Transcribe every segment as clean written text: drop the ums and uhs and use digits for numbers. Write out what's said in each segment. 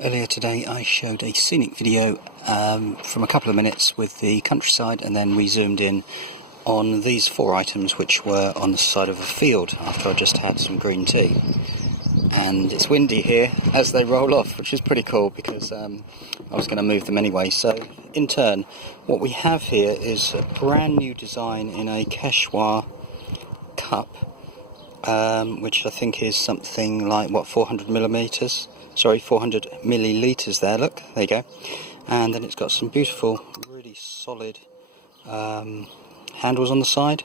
Earlier today I showed a scenic video from a couple of minutes with the countryside, and then we zoomed in on these 4 items which were on the side of a field after I just had some green tea. And it's windy here as they roll off, which is pretty cool because I was going to move them anyway. So in turn, what we have here is a brand new design in a Quechua Cup, which I think is something like, 400 millilitres there, look, there you go. And then it's got some beautiful, really solid handles on the side,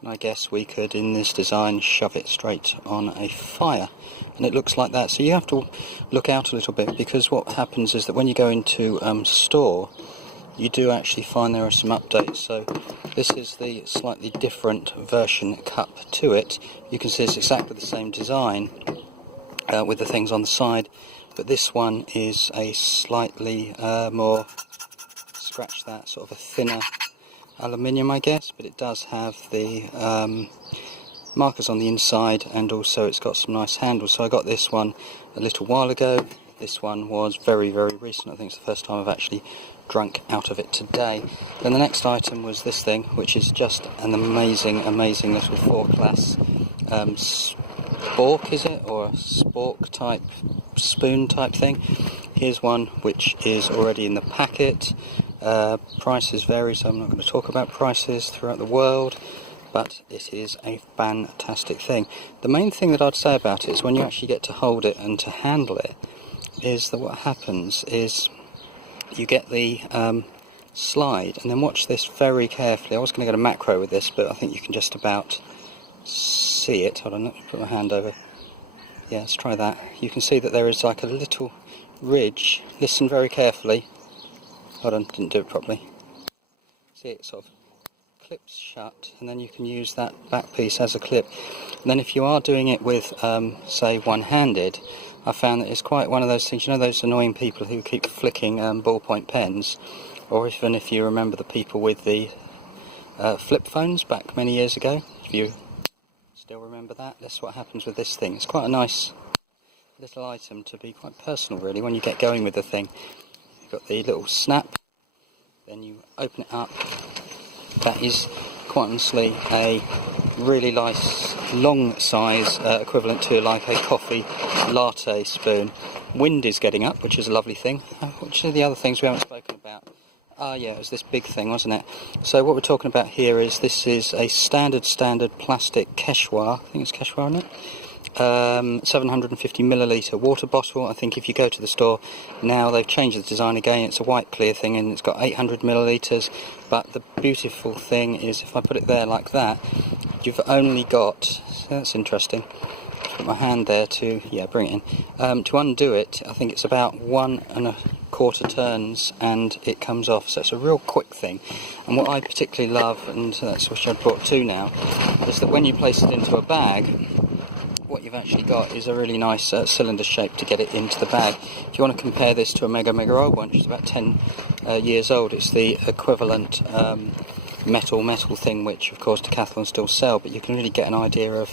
and I guess we could, in this design, shove it straight on a fire, and it looks like that. So you have to look out a little bit, because what happens is that when you go into store, you do actually find there are some updates. So this is the slightly different version cup to it. You can see it's exactly the same design with the things on the side, but this one is a slightly more, scratch that, sort of a thinner aluminium, I guess, but it does have the markers on the inside, and also it's got some nice handles. So I got this one a little while ago. This one was very, very recent. I think it's the first time I've actually drunk out of it today. Then the next item was this thing, which is just an amazing little 4-class spork, is it, or a spork type spoon type thing. Here's one which is already in the packet. Prices vary, so I'm not going to talk about prices throughout the world, but it is a fantastic thing. The main thing that I'd say about it is when you actually get to hold it and to handle it, is that what happens is you get the slide, and then watch this very carefully. I was going to go to macro with this, but I think you can just about see it. Hold on, let me put my hand over. Yeah, let's try that. You can see that there is like a little ridge. Listen very carefully. Hold on, didn't do it properly. See, it sort of clips shut, and then you can use that back piece as a clip. And then if you are doing it with, say, one-handed, I found that it's quite one of those things, you know, those annoying people who keep flicking ballpoint pens, or even if you remember the people with the flip phones back many years ago, if you still remember that, that's what happens with this thing. It's quite a nice little item to be quite personal, really, when you get going with the thing. You've got the little snap, then you open it up. That is quite honestly a really nice long size, equivalent to like a coffee latte spoon. Wind is getting up, which is a lovely thing. Which are the other things we haven't spoken about? Yeah, it was this big thing, wasn't it? So what we're talking about here is, this is a standard plastic Quechua, I think it's Quechua, isn't it? 750 milliliter water bottle. I think if you go to the store now, they've changed the design again. It's a white clear thing, and it's got 800 milliliters. But the beautiful thing is, if I put it there like that, you've only got, so that's interesting, put my hand there to, yeah, bring it in, to undo it. I think it's about 1 1/4 turns and it comes off, so it's a real quick thing. And what I particularly love, and that's what I've brought 2 now, is that when you place it into a bag, what you've actually got is a really nice cylinder shape to get it into the bag. If you want to compare this to a mega old one, which is about 10 years old, it's the equivalent metal thing, which of course Decathlon still sell, but you can really get an idea of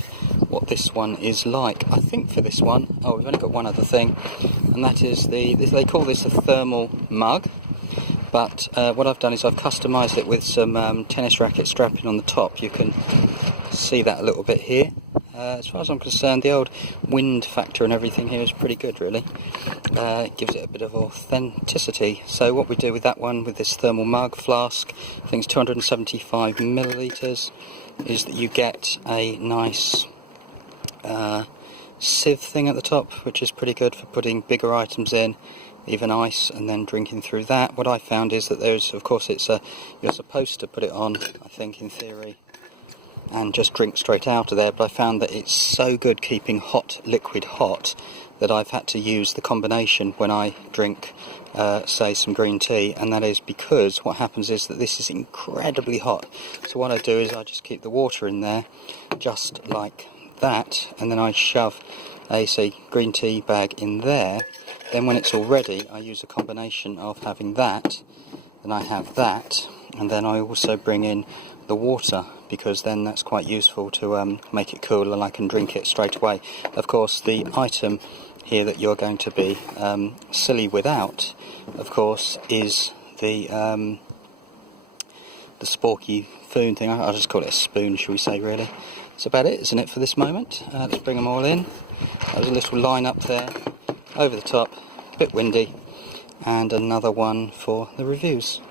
what this one is like. I think for this one, we've only got one other thing, and that is they call this a thermal mug, but what I've done is I've customised it with some tennis racket strapping on the top. You can see that a little bit here. As far as I'm concerned, the old wind factor and everything here is pretty good, really. It gives it a bit of authenticity. So what we do with that one, with this thermal mug flask, I think it's 275 milliliters, is that you get a nice sieve thing at the top, which is pretty good for putting bigger items in, even ice, and then drinking through that. What I found is that there's, of course, you're supposed to put it on, I think, in theory, and just drink straight out of there, but I found that it's so good keeping liquid hot that I've had to use the combination when I drink, say, some green tea, and that is because what happens is that this is incredibly hot. So what I do is I just keep the water in there, just like that, and then I shove a, say, green tea bag in there. Then when it's all ready, I use a combination of having that, then I have that, and then I also bring in the water, because then that's quite useful to make it cool, and I can drink it straight away. Of course, the item here that you're going to be silly without, of course, is the sporky foon thing. I'll just call it a spoon, shall we say, really. That's about it, isn't it, for this moment? Let's bring them all in. There's a little line up there, over the top, a bit windy, and another one for the reviews.